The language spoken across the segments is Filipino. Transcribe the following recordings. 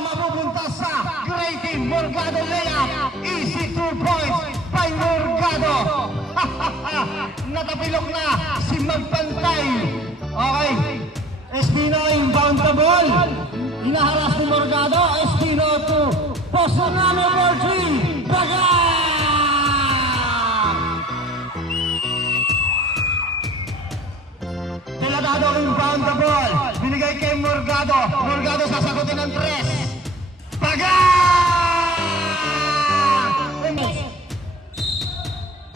mapupunta sa Great Team Morgado layup. Easy 2 points by Morgado. Natapilok na si Magpantay. Okay. Espino inbound the ball. Hinaharas ni Morgado. Espino to Posuname for 3. Baga! Deladado inbound the ball. Binigay kay Morgado. Morgado sasagutin ng 3. Baga!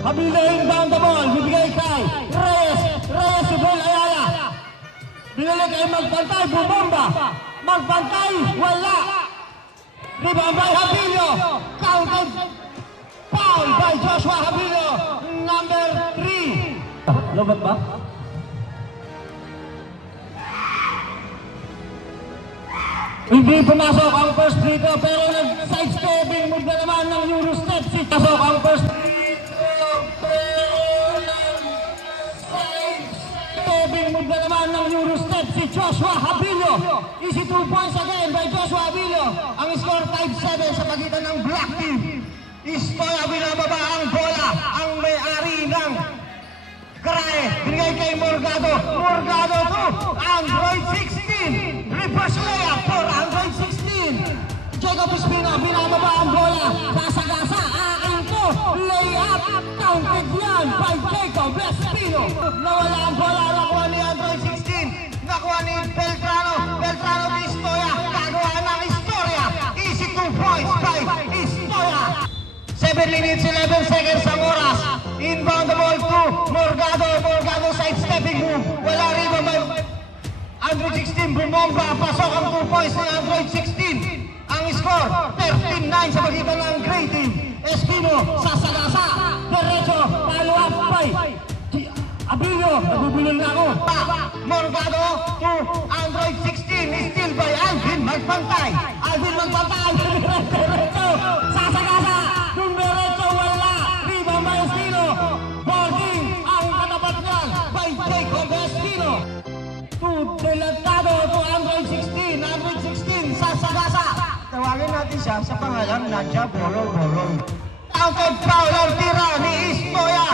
Habila inbound the ball. Binigay kay Reyes. Reyes si Bel Ayala. Binigay kay Magpantay. Bumomba. Magpantay. Wala. Rebound by Habilio. Counted. Foul by Joshua Habilio. Number 3. Lobat ba? Hindi pumasok ang first dito pero nag-sidestepping move na naman ng Eurostep. Pasok ang first dito pero nag-sidestepping move na naman ng Eurostep si Joshua Habilio. Easy 2 points again by Joshua Habilio. Ang score 5-7 sa pagitan ng Black Team. Istoya binababa ang bola. Ang may-ari ng Karae. Binigay kay Morgado. Morgado to Android 16. Reverse layup for Android 16. Jacob Espino, binababa ang bola. Gasa-gasa, akin to. Layup, counted yan by Jacob Espino. Nawala ang bola, nakuha ni Android 16. Nakuha ni Beltrano. Beltrano ni Istoya. Gagawa ng Istorya. Easy 2 points by Istoya. 7 minutes, 11 seconds ang oras. Inbound the ball to Morgado. Morgado sidestepping move. Wala rin ba Android 16 bumomba, pasok ang 2 points ng Android 16. Ang score, 13-9 sa pagitan ng Great Team. Espino, sasagasa, derecho, follow up by Abilio, nabubulol na ako. Morgado to Android 16, still by Alvin Magpantay. Alvin Magpantay, derecho, sasagasa, yung derecho wala. Rebound by Espino, boarding ang katapat niyan by Jacob Espino. Delatado to Android 16. Android 16, sasagasa. Tawagin natin siya sa pangalan Nadja Borong-Borong. Counted foul ang tira ni Istoya.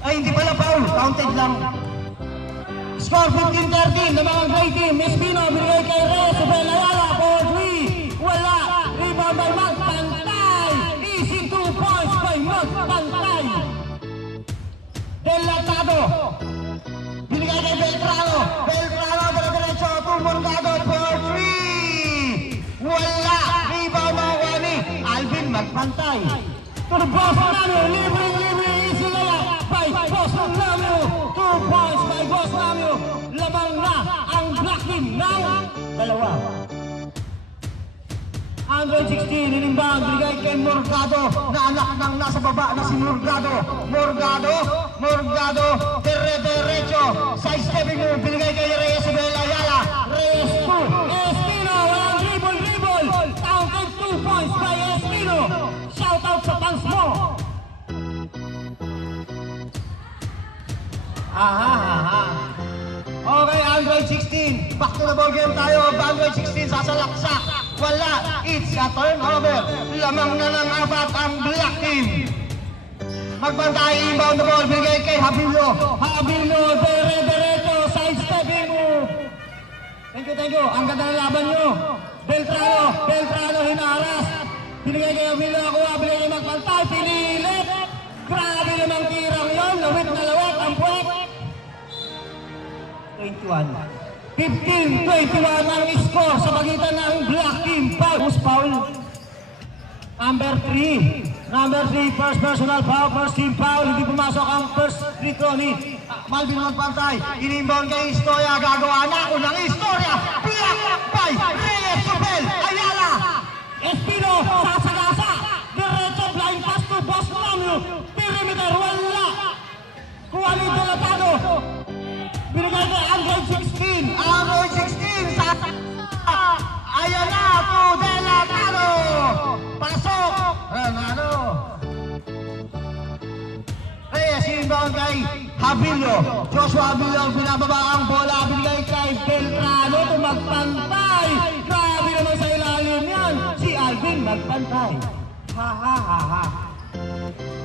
Ay, hindi pala foul. Counted lang. Score 15-13 ng mga Great Team. Espino, binigay kay Reyes. Bel Ayala for 3. Wala. Rebound by Magpantay. Easy 2 points by Magpantay. Delatado. Binigay kay Beltrano. Beltrano, dire-diretso to Morgado for 3. Wala. Rebound na ni Alvin Magpantay. To the Boston Namio. Libre, easy layup by Boston Namio. 2 points by Boston Namio. Lamang na ang Black Team ng 2. Android 16, inimbang, binigay kay Morgado na anak ng nasa baba na si Morgado. Morgado, dire-diretso, sidestepping move, binigay kay Reyes Bel Ayala. Reyes 2, Espino, walang dribble, counted 2 points by Espino. Shout out sa fans mo. Okay, Android 16, back to the ball game tayo. Android 16, sasalaksak. Wala, it's a turnover. Lamang na ng 4 ang Black Team. Magpantay, inbound the ball, bigay kay Habilio. Habilio, dire-diretso, sidestepping move. Thank you. Ang ganda ng laban nyo. Beltrano, hinaras. Binigay kay Habilio, binigay kay Magpantay, pinilit. Grabe namang tirang yun, lawit na lawit, ang puwet. 21. 15-21 ang score sa pagitan ng Black Team. Foul. Number 3, first personal foul, first team foul. Hindi pumasok ang first free throw ni Malvin Magpantay. Inimbound kay Istoya. Gagawa na ako ng Istorya. Black by Reyes Bel Ayala. Espino, sasagasa. Diretso, blind pass to Boston Namio. Perimeter, wala. Kuha ni Delatado. Binigay kay Android 16. Android 16. Ayan na to Delatado. Pasok. Reyes inbound kay Habilio. Joshua Habilio ang binababa ang bola. Binigay kay Beltrano to Magpantay. Grabe naman sa magbantay. Ha ha ha ha.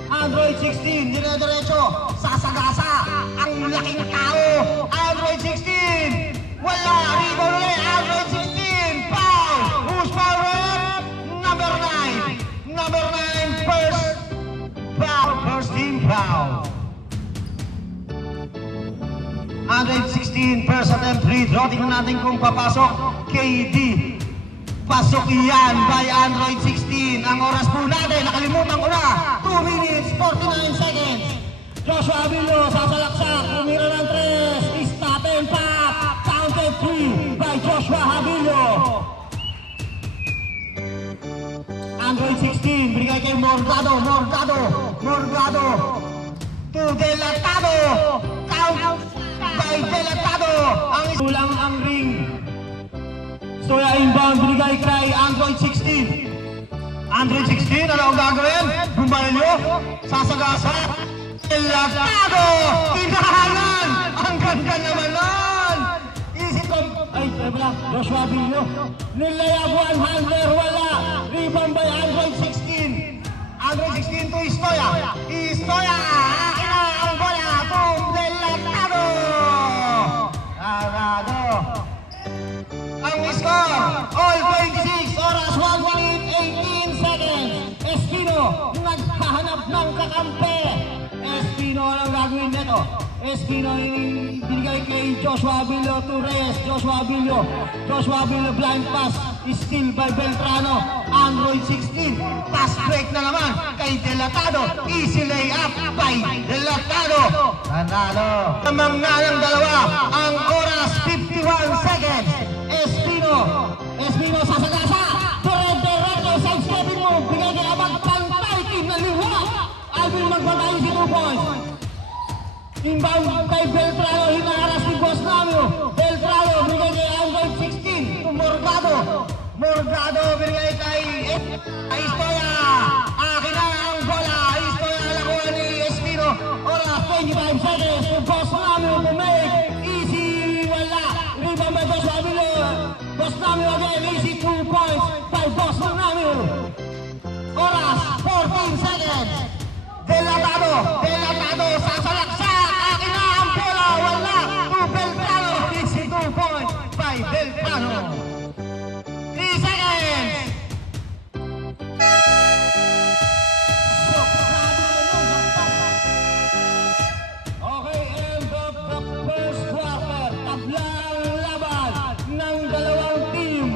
Android 16, dire-diretso, sasagasa, ang laking tao. Android 16, wala, rebound ulit. Android 16, foul. Who's foul? Number 9. Number 9, first foul, first team foul. Android 16, first attempt, free throw. Tingnan natin kung papasok. KD. Pasok yan by Android 16. Ang oras po natin, nakalimutan ko na. 2 minutes, 49 seconds. Joshua Abilio, sasalaksak, umira ng 3. Stop and pop. Counted 3 by Joshua Abilio. Android 16, binigay kay Morgado. To Delatado. Count by Delatado. Ang isulang ang ring. Stoya inbound, binigay kay Android 16. Android 16, ano ang gagawin? Bumbalyo, sasagasa, Delatado! Tinahanan! Ang ganda naman nun! Easy to... Ay, wala, Joshua Abilio. Nilayab one handler, wala. Rebound by Android 16. Android 16 to Stoya. Stoya! Akin na ang bola to Delatado! Arado! Ang score, all 26, oras 1 minute 18 seconds. Espino, naghahanap ng kakampi. Espino, anong gagawin nito? Espino, binigay kay Joshua Abilio to Reyes. Joshua Abilio, blind pass, steal by Beltrano. Android 16, pass break na naman kay Delatado. Easy layup by Delatado. Nanalo. Namang nga ng dalawa, ang oras 51 seconds. Espino sasagasa, dire-diretso, sidestepping mo, bigay kay Abang pantay, team na liwa. Alvin magbantay si 2 points. Inbound kay Beltrano, hinaharas ni Boss Namio. Beltrano, bigay kay Android 16, to Morgado, bigay kay Stoya. Akin na ang bola, Stoya, lakuha ni Espino. Oras 25 seconds, to Boss Namio to make easy, wala. Rebound by Joshua Abilio. Boss Namio again, easy 2 points by Boss Namio. Oras, 14 seconds. Delatado, sasalaksak. Akin na ang bola, wala. To Beltrano, easy 2 points by Beltrano. 3 seconds. Okay, end of the first quarter. Tabla ang laban ng dalawang team.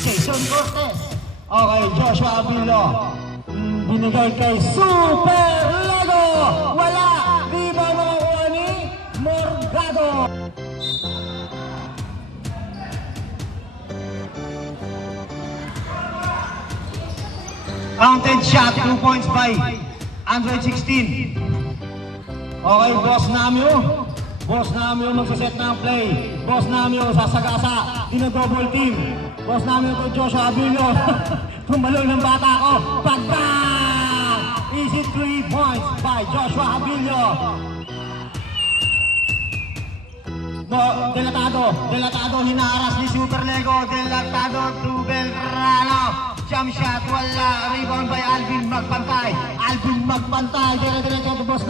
Jason Cortez. Okay, Joshua Abilio. Binigay kay Super Lego. Wala. Rebound nakukuha ni Morgado. Counted shot, 2 points by Android 16. Okay, Boss Namio magsaset ng play. Boss Namio sasagasa, double team. Boss Namio to Joshua Abilio. Tumalo ng bata ko. Pagdang! Easy 3 points by Joshua Abilio. Delatado, hinaharas ni Super Lego. Delatado to Beltrano. Jump shot, wala. Rebound by Alvin magpantay. Dire-diretso to Boss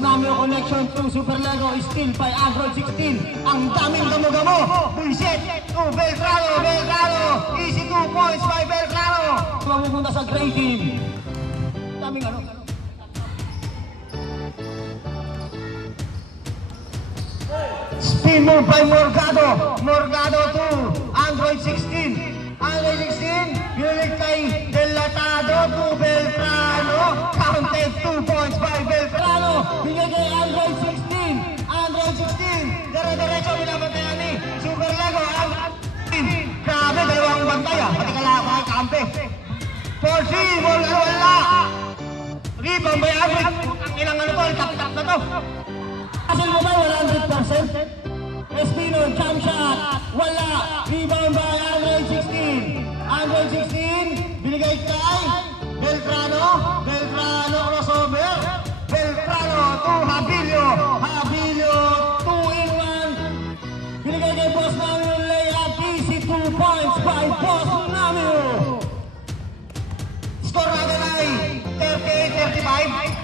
Namio connection to Super Lego. Steal by Android 16. Ang daming gamo-gamo. Bullshit to Beltrano. Easy 2 points by Beltrano. Mapupunta sa gray team. Daming ano. Spin move by Morgado to Android 16. Android 16, binilig kay Delatado to Beltrano. Counted 2 points by Beltrano. Bigay kay Android 16. Dire-diretso binabantayan ni Super Lego. Grabe, dalawang bantay pati kalakay kampe. 4-3, wala. Rebound by Android. Ang ilang ano to, tap-tap na to. Asil mo ba 100%? Espino, jump shot, wala. Rebound by Android 16. Android 16, binigay kay Beltrano. Crossover. Beltrano to Abilio. 2-in-1. Binigay kay Boss Namio layup. Easy 2 points by Boss Namio. Score natin ay 38-35.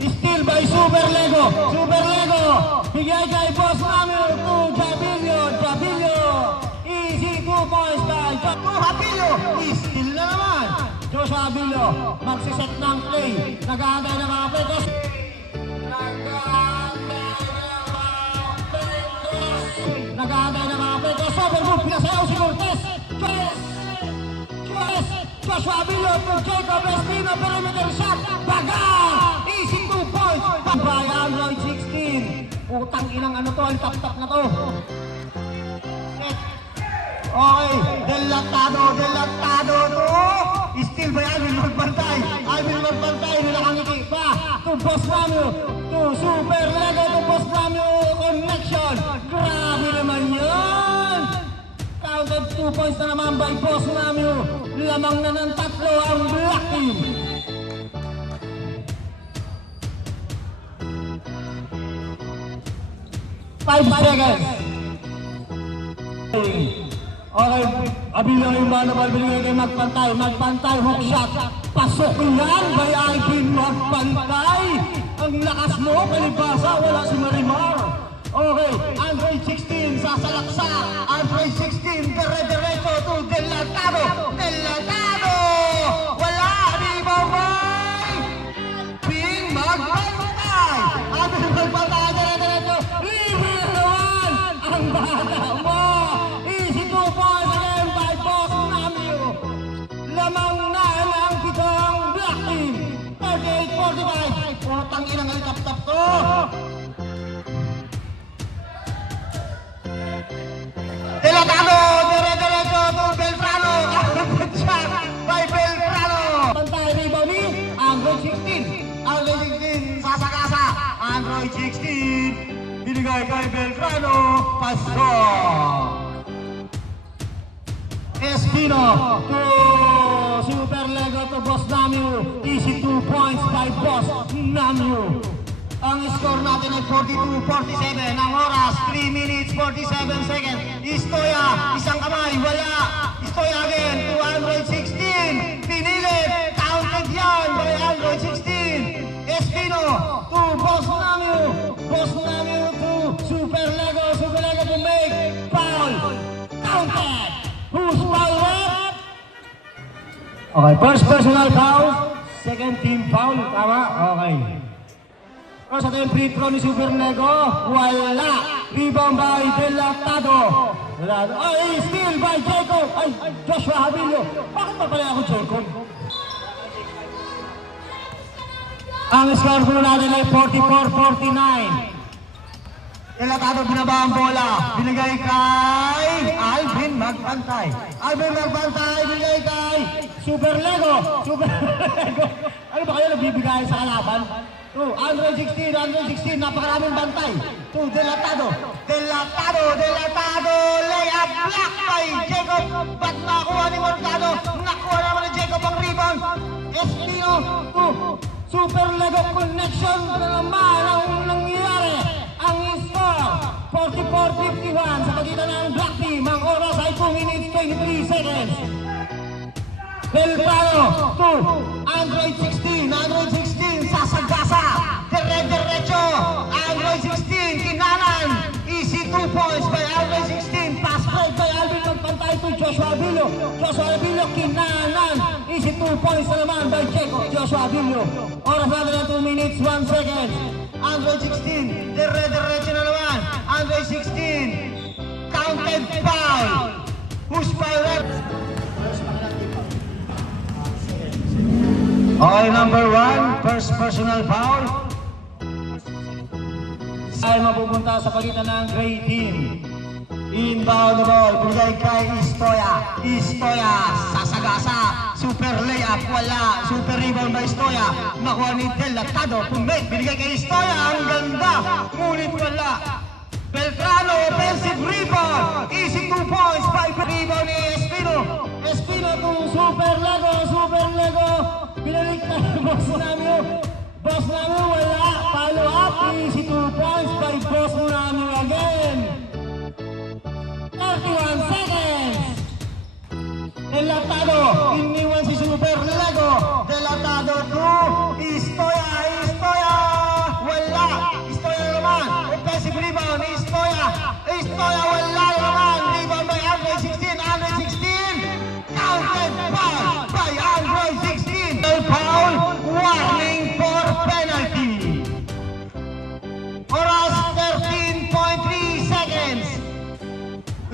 Still by Super Lego. Super Lego. Bigay kay Boss Namio to Jabilio. Jabilio. Easy 2 points by Jabilio. Still na naman. Joshua Abilio. Magsiset ng play. Nag-aantay na mga play. Nag-aantay na mga play. Crossover move. Pinasayaw si Cortez. Joshua Abilio to Jacob Espino. Perimeter shot. Baga! Easy 2 points. By Android 16. Utang inang ano to. Tap-tap na to. Okay. Delatado to. Still by Alvin magbantay. Alvin magbantay. Nilakangiti pa. To Boss Namio. To Super Lego. To Boss Namio. Connection. Grabe naman yun. Counted 2 points na naman by Boss Namio. Lamang na ng 3 ang Black Team. Five seconds. Okay, Abilio yung manabal, binigay kay Magpantay, hook shot, pasok yan by Alvin Magpantay. Ang lakas mo, palibasa, wala si Marimar. Okay, Android 16, sasalaksa, Android 16, dire-diretso to Delatado, wala, di ba bay? Ping Magpantay, Alvin Magpantay, dire-diretso, libre naman, ang bata mo. Lamang na ang pitong Black Team. 38-45. Potang inang alitap-tap to. Delatado, dire-diretso to Beltrano. Good shot by Beltrano. Pantay rebound ni Android 16. Android 16, sasagasa. Android 16. Binigay kay Beltrano. Paso. Espino to Super Lego to Boss Namio. Easy 2 points by Boss Namio. Ang score natin ay 42-47. Ang oras, 3 minutes 47 seconds. Istoya, isang kamay, wala. Istoya again to Android 16. Pinilit, counted yan by Android 16. Espino to Boss Namio. Boss Namio to Super Lego. Super Lego to make foul. Counted. Who's foul? Okay, first personal foul, second team foul, tama? Okay. First at yung free throw ni Super Lego, wala. Rebound by Delatado. Ay, steal by Jacob. Ay, Joshua Abilio. Bakit pa pala ako Jacob? Ang score po natin ay 44-49. Delatado binaba ang bola, binigay kay Alvin Magpantay. Alvin Magpantay, binigay kay Super Lego. Ano ba kayo nagbibigay sa kalaban? To Android 16, napakaraming bantay. To Delatado, layup block by Jacob. Ba't nakuha ni Mercado? Nakuha naman ni Jacob ang rebound. Espino to Super Lego connection. Ano naman ang nangyari? Ang score, 44-51 sa pagitan ng Black Team. Ang oras ay 2 minutes 23 seconds. Beltrano to Android 16, sasagasa, dire-diretso, Android 16, kinanan, easy 2 points by Android 16, pass break by Alvin Magpantay to Joshua Abilio. Joshua Abilio, kinanan, easy 2 points na naman by Joshua Abilio. Oras natin ng 2 minutes 1 second. Android 16, dire-diretso na naman, Android 16, counted foul. Who's foul? Okay, number 1, first personal foul. Ay mapupunta sa pagitan ng gray team. Inbound the ball, bigay kay Istoya, sasagasa, super layup, wala, super rebound by Istoya. Nakuha ni Delatado, pumbay, binigay kay Istoya, ang ganda, ngunit wala. Beltrano, offensive rebound, easy 2 points by rebound ni Espino to Super Lego, binalik na Boss Namio, wala, follow up, easy 2 points by Boss Namio again. 31 seconds.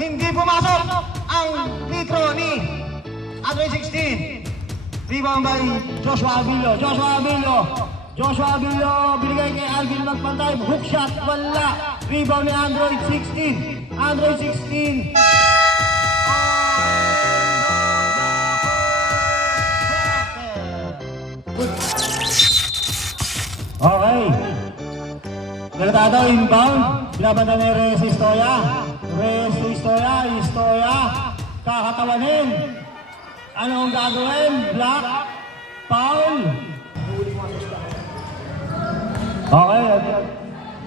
Hindi pumasok ang litro ni Andre 16. Rebound by Joshua Abilio. Joshua Abilio binigay kay Alvin Magpantay. Hook shot, wala. Rebound ni Android 16. Android 16. Okay. Delatado inbound. Binabanda ni Reyes Istoya. Reyes to Istoya. Kakatawanin. Anong gagawin? Block. Foul. Okay.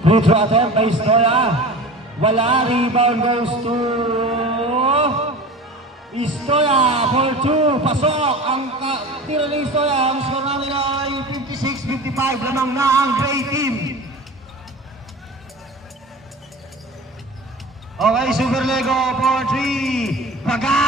Free throw attempt by Istoya. Wala. Rebound goes to Istoya for 2. Pasok. Ang tira ni Istoya. Ang score namin ay 56-55. Lamang na ang gray team. Okay, Super Lego for 3. Bagang!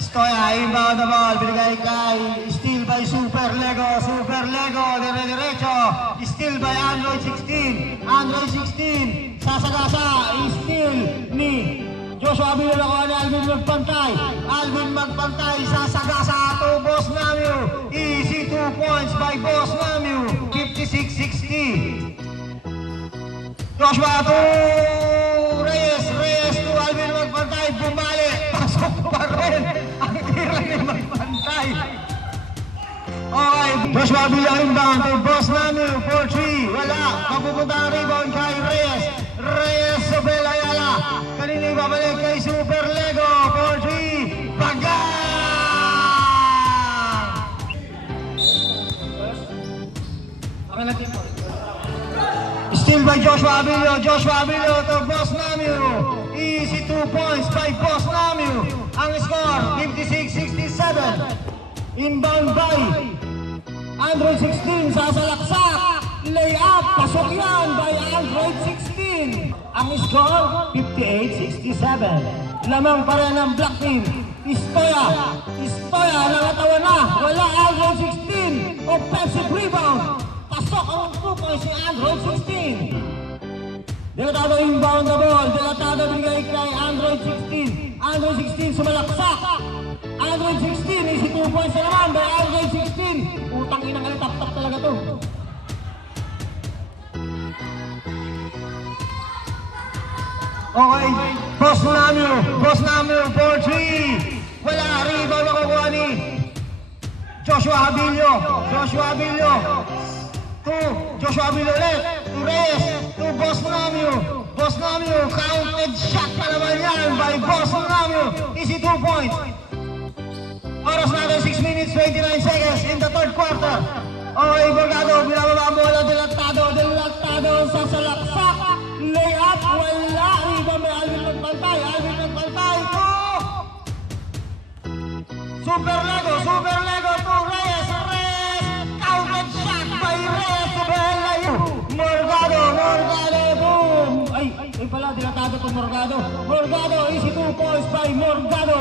Istoya, inbound the ball. Binigay kay steal by Super Lego. Dire-diretso. Steal by Android 16. Android 16. Sasagasa. Steal ni Joshua Abilio nakuha ni Alvin Magpantay. Sasagasa to Boss Namio. Easy 2 points by Boss Namio. 56-60. Joshua to Reyes to Alvin Magpantay. Bumali. Pasok pa rin ang tira ni Magpantay. Okay, Joshua Abilio inbound to Boss Namio for 3. Wala. Mapupunta ang rebound kay Reyes Sobel Ayala. Kanina babalik kay Super Lego for 3. Bagang! Still by Joshua Abilio to Boss Namio. Easy 2 points by Boss Namio. Ang score 56-67. Inbound by Android 16. Sasalaksak. Layup. Pasok yan by Android 16. Ang score 58-67. Lamang pa rin ang black team. Istoya nakatawa na. Wala Android 16. Offensive rebound. Pasok ang 2 points ni Android 16. Delatado inbound the ball. Delatado binigay kay Android 16. Android 16 sumalaksak. Android 16 is 2 points na naman by Android 16. Utang inang tap-tap talaga to. Okay, Boss Namio for 3. Wala, rebound na kukuha ni Joshua Abilio ulit, to Reyes, to Boss Namio, counted shot pa naman yan by Boss Namio. Easy 2 points. Oras natin 6 minutes 29 seconds in the third quarter. Okay, Borgado, binababa ang bola, Delatado sa salaksak. Layup, wala. Rebound by Alvin Magpantay to Super Lego to Reyes. Counted shot by Reyes. Morgado, boom. Ay pala, Delatado to Morgado, easy 2 points by Morgado.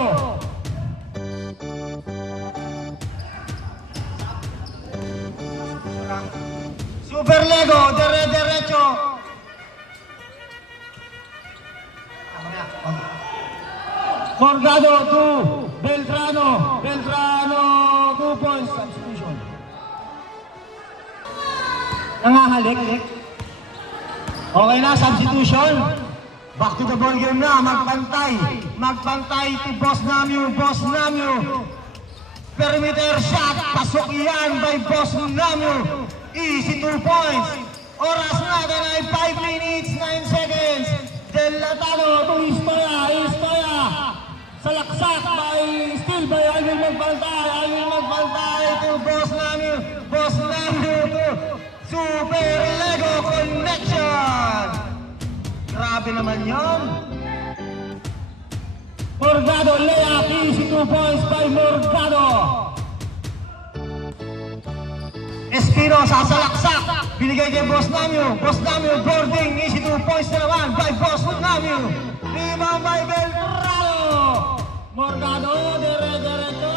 Super Lego, diretso. Morgado to Beltrano, 2 points substitution. Nangahalik. Okay na, substitution. Back to the ball game na, Magpantay to Boss Namio. Perimeter shot, pasok yan by Boss Namio. Easy 2 points. Oras natin ay 5 minutes, 9 seconds. Delatado to Istoya. Salaksak still by Alvin Magpantay to Boss Namio to Super Lego connection. Grabe naman yun. Morgado layup, easy 2 points by Morgado. Espino sasalaksak. Binigay kay Boss Namio boarding, easy 2 points na naman by Boss Namio. Rebound by Beltrano. Morgado, diretso.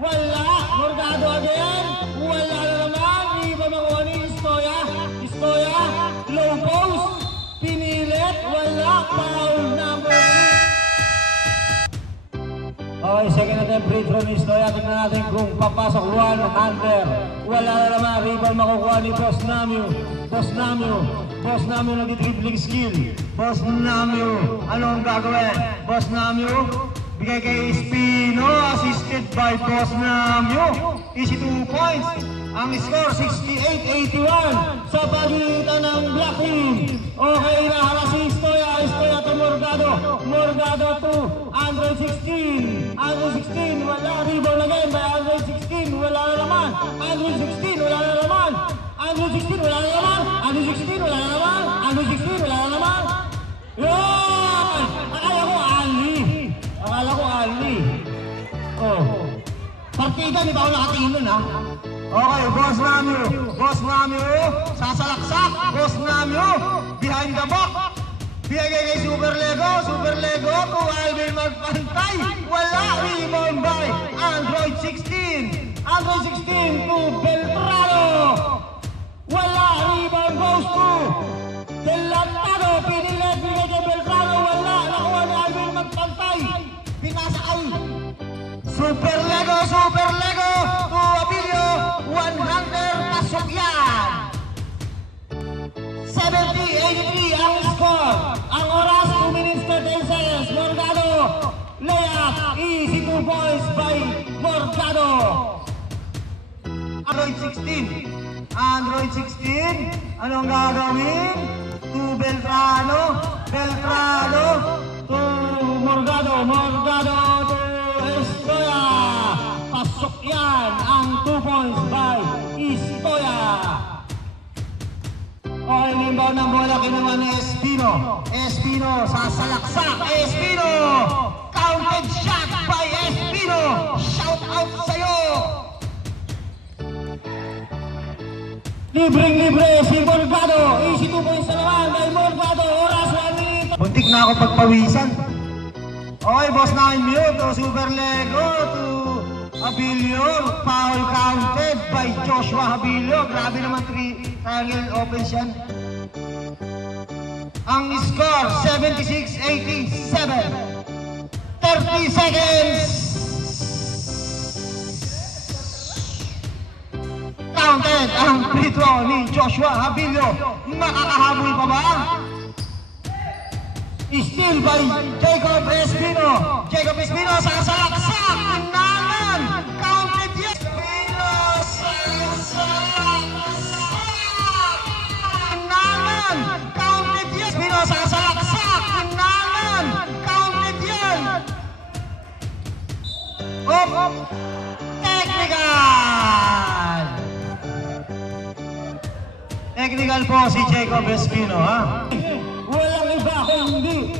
Wala. Morgado again. Wala na naman. Rebound ng second free throw ni Stoya. Tingnan natin kung papasok one-hander. Wala na naman. Rebound makukuha ni Boss Namio. Boss Namio nag-dribbling skill. Boss Namio, anong gagawin? Boss Namio, bigay kay Espino, assisted by Boss Namio. Easy 2 points. Ang score 68-81 sa pagitan ng Black Team. Okay, nahala si Stoya to Morgado to Android 16. Android 16, wala. Rebound again by Android 16. Wala na naman. Android 16, wala na naman. Android 16, wala na naman. Android 16, wala na naman. Android 16, wala na naman. Yun! Akala ko Ali. Oh. Partida, di ba ako nakatingin nun, ha? Okay, Boss Namio, sasalaksak. Boss Namio, behind the back. Biyagay kay Super Lego to Alvin magpantay. Wala, rebound by Android 16 to Beltrano. Wala, rebound goes to Delatado. Pinilit, bigay kay Beltrano. Wala, nakuha ni Alvin magpantay. Pinasa ay Super Lego to Abilio. 100, pasok yan. 70-83 ang score. Ang oras 2 minutes 13 seconds. Morgado, layup, easy 2 points by Morgado. Android 16, anong gagawin? To Beltrano to Morgado to Estoya. Pasok yan ang 2 points by Estoya. Okay, limbaw ng bola kinuha ni Espino, sasalaksak. Espino, counted shot by Espino. Shout out sa'yo. Libreng-libre si Morgado. Easy 2 points na naman by Morgado. Oras 1 minute. Buntik na ako pagpawisan. Okay, Boss Namio to Super Lego to Abilio. Foul counted by Joshua Abilio. Grabe naman, triangle offense yan. Ang score 76-87. 30 seconds. Counted ang free throw ni Joshua Abilio. Makakahabol pa ba? Steal by Jacob Espino. Sasalaksak. Tinanan. Counted yan. Espino, sasalaksak. Tinanan. Counted yan. Espino, sasalaksak. Tinanan. Counted yan. Up. Technical po si Jacob Espino, ha? Walang iba kundi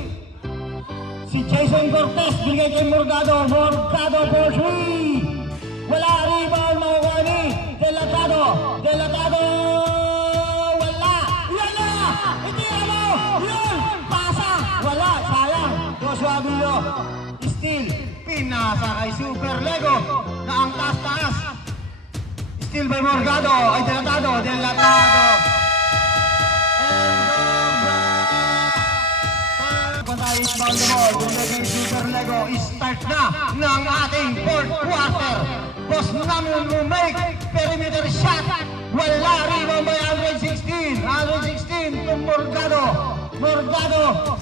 si Jason Cortez, bigay kay Morgado for 3. Wala, rebound makukuha ni Delatado, wala, yan na, itira mo, yun, pasa, wala, sayang, Joshua Abilio, steal, pinasa kay Super Lego, na ang taas-taas, steal by Morgado, ay Delatado, Isbound the ball, bumagay Super Lego, start na ng ating 4th quarter. Boss Namio will make perimeter shot. Wala, rebound by Android 16 to Morgado.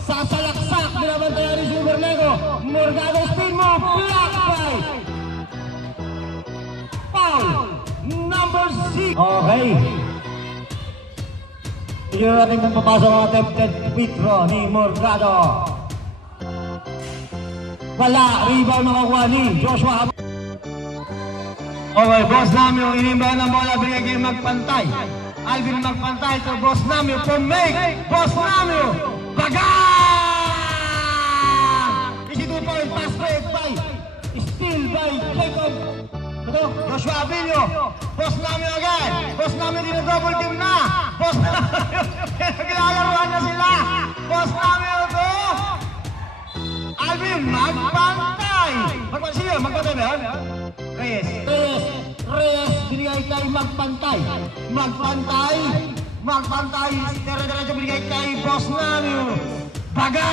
Sasalaksak, binabantayan ni Super Lego. Morgado spin move, block by foul number 6. Okay. Tignan natin kung papasok ang attempted free throw ni Morgado. Wala, rebound nakakuha ni Joshua. Okay, Boss Namio, inimba ng bola, bigay kay magpantay. Alvin magpantay to Boss Namio for make. Boss Namio, bagang! Easy 2 point, pass break by, steal by Jacob. Joshua Abilio. Boss Namio again. Boss Namio din double team na. Boss Namio, naglalarawan na sila. Boss Namio to Alvin, magpantay! Magpantay ba yan? Reyes, binigay kay magpantay. Dire-diretso binigay kay Boss Namio. Baga!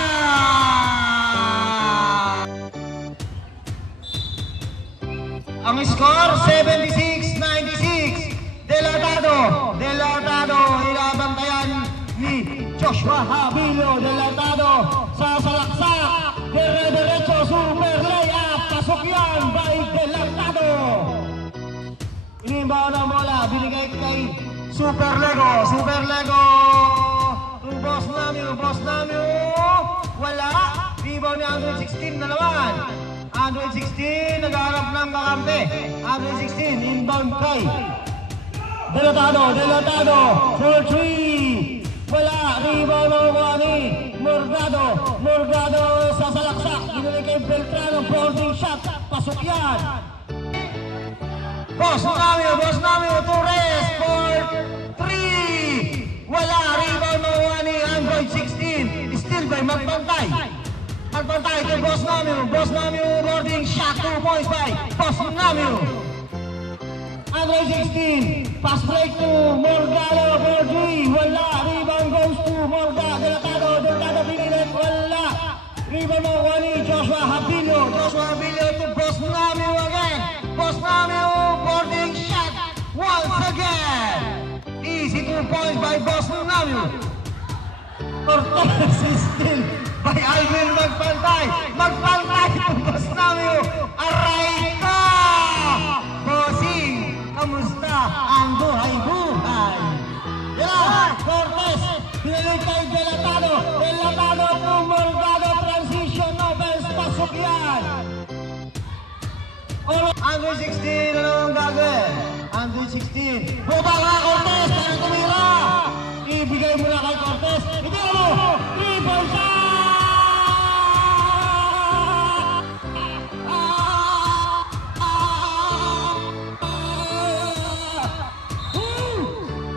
Ang score, 76-96. Delatado, ilabantayan ni Joshua Habilio. Delatado sa salaksak. Dire-diretso, super layup. Pasok yan by Delatado. Inimbaw na bola, binigay kay Super Lego. Super Lego. To Boss Namio. Wala. Rebound ni Android 16 na naman. Android 16, nagharap ng kakampi. Android 16, inbound kay Delatado, for 3. Wala, rebound na kuha ni Morgado sa salaksak. Ginuli kay Beltrano, folding shot. Pasok yan. Boss Namio, Torres, for 3. Wala, rebound na kuha ni Android 16. Still by Magpantay kay Boss Namio, boarding shot, 2 points by Boss Namio. Android 16, pass break to Morgado, for 3. Wala, rebound goes to Morgado. Delatado pinilit, wala. Rebound mo kuha ni Joshua Habilio to Boss Namio again. Boss Namio, boarding shot once again. Easy 2 points by Boss Namio. Cortez is still by Alvin Magpantay to Boss Namio. Aray ka! Bossing, kamusta ang buhay-buhay? Yan, Cortez, pinilig kay Delatado to Morgado, transition, offense, pasok yan. Android 16, ano ang gagawin? Android 16, buta ka Cortez, parang tumira. Ibigay mo na kay Cortez, ito mo, 3 points shot!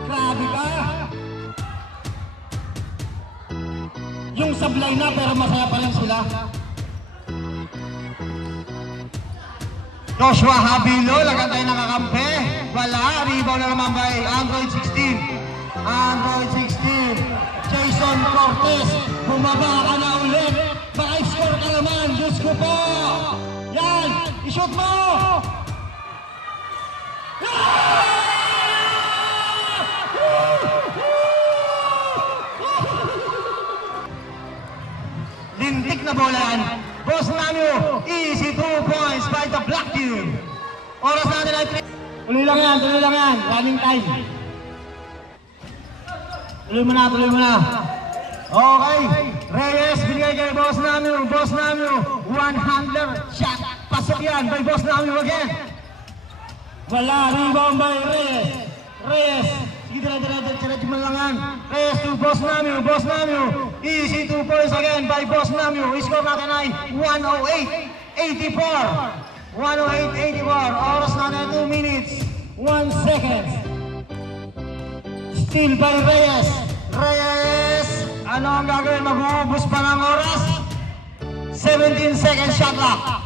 Grabe ka! Yung sablay na pero masaya pa rin sila. Joshua Habilio, lagan tayo nakakampi. Wala, rebound na naman by Android 16. Jason Cortez, bumaba ka na ulit. Baka score ka naman, Diyos ko po. Yan, ishoot mo! Lintik na bola yan. Boss Namio, easy 2 points by the black team. Oras natin ay 3. Tuloy lang yan. Running time. Tuloy mo na. Okay. Reyes, binigay kay Boss Namio. One handler shot. Pasok yan by Boss Namio again. Wala, rebound by Reyes. Sige, diretso mo lang yan. Reyes to Boss Namio. Easy 2 points again by Boss Namio. Score natin ay 108-84. Oras natin 2 minutes, 1 second. Still by Reyes. Ano ang gagawin? Mag-uubos pa ng oras? 17 second shot clock.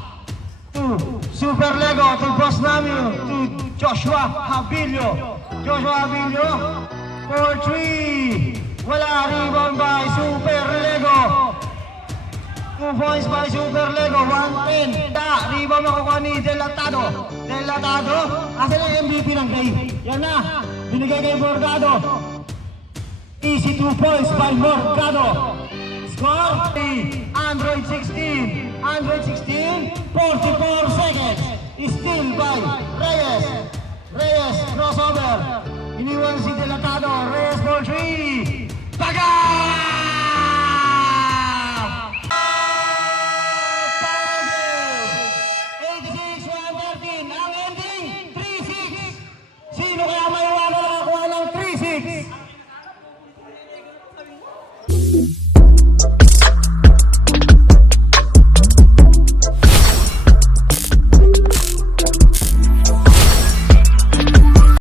To Super Lego, to Boss Namio, to Joshua Habilio, for 3. Wala, rebound by Super Lego. 2 points by Super Lego, 110. Rebound nakukuha ni Delatado. Asa na yung MVP ng Gray? Yan na, binigay kay Morgado. Easy 2 points by Morgado. Score, Android 16, 44 seconds. Still by Reyes, crossover.